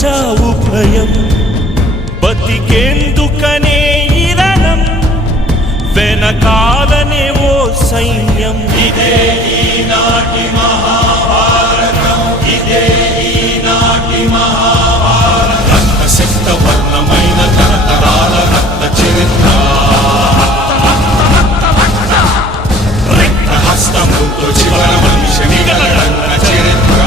చావు భయం బతికేందుకనే ఇరణం వెనకాలనే ఓ సైన్యం. ఇదే ఈనాటి మహాభారతం, ఇదే ఈనాటి మహాభారతం. రక్తసిక్త వర్ణమైన తరతరాల రక్త చరిత్ర, హస్తముతో చివర మనిషి మిగలడన్న చరిత్ర.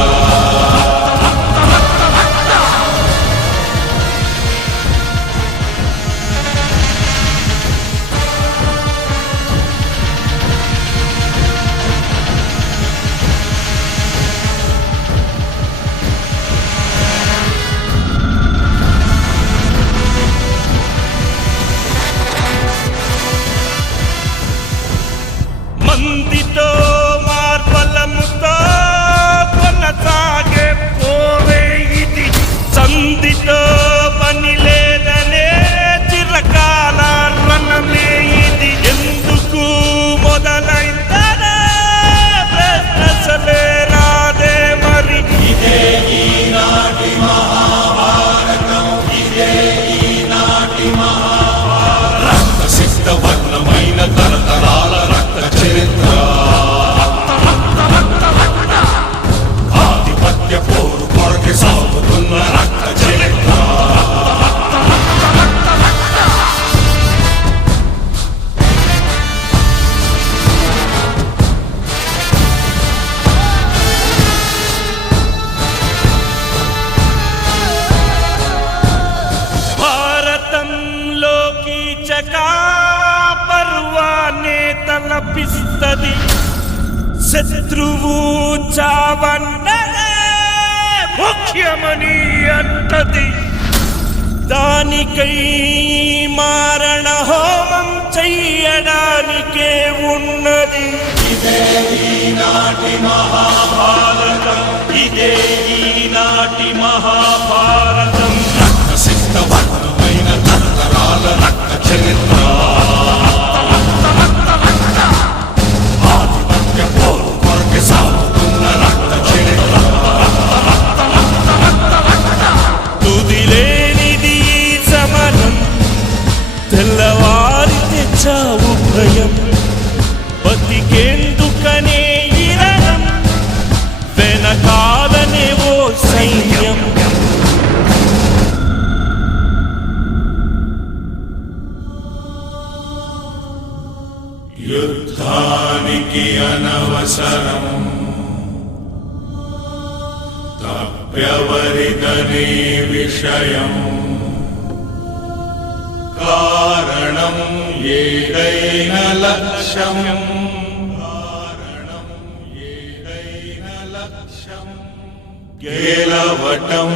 మందితో మార్బలముతో కొనసాగే పోరే ఇది, సంధితో పని లేదనే చిరకాల రణమే ఇది. ఎందుకు మొదలైందనే ప్రశ్నలే రాదే మరి. ఇదే ఈనాటి మహాభారతం, ఇదే ఈనాటి మహాభారతం. రక్తసిక్త వర్ణమైన తరతరాల చరిత్ర, ఆధిపత్య పోరు కొరకి సాగుతున్న రక్త చరిత్ర. భారతంలోకి చకా పర్వానే తలపిస్తది, శత్రువు చావన్నదే ముఖ్యమని అంటది. దానికై మారణ హోమం చెయ్యడానికే ఉన్నది. ఇదే ఈనాటి మహాభారతం, ఇదే ఈనాటి మహాభారతం. రక్తసిక్త వర్ణమైన తరతరాల రక్త చరిత్ర, సాగుతున్న రక్త చరిత్ర. తుదిలేనిది సమరం, తెల్లవారితే చావు భయం బతికేందుకనే ఇరణం వెనకాలనే ఓ సైన్యం. యుద్ధానికి అనవసరం తప్యవరిదనే విషయం, కారణం ఏదైన లక్ష్యం, కారణం ఏదైన లక్ష్యం గెలవటం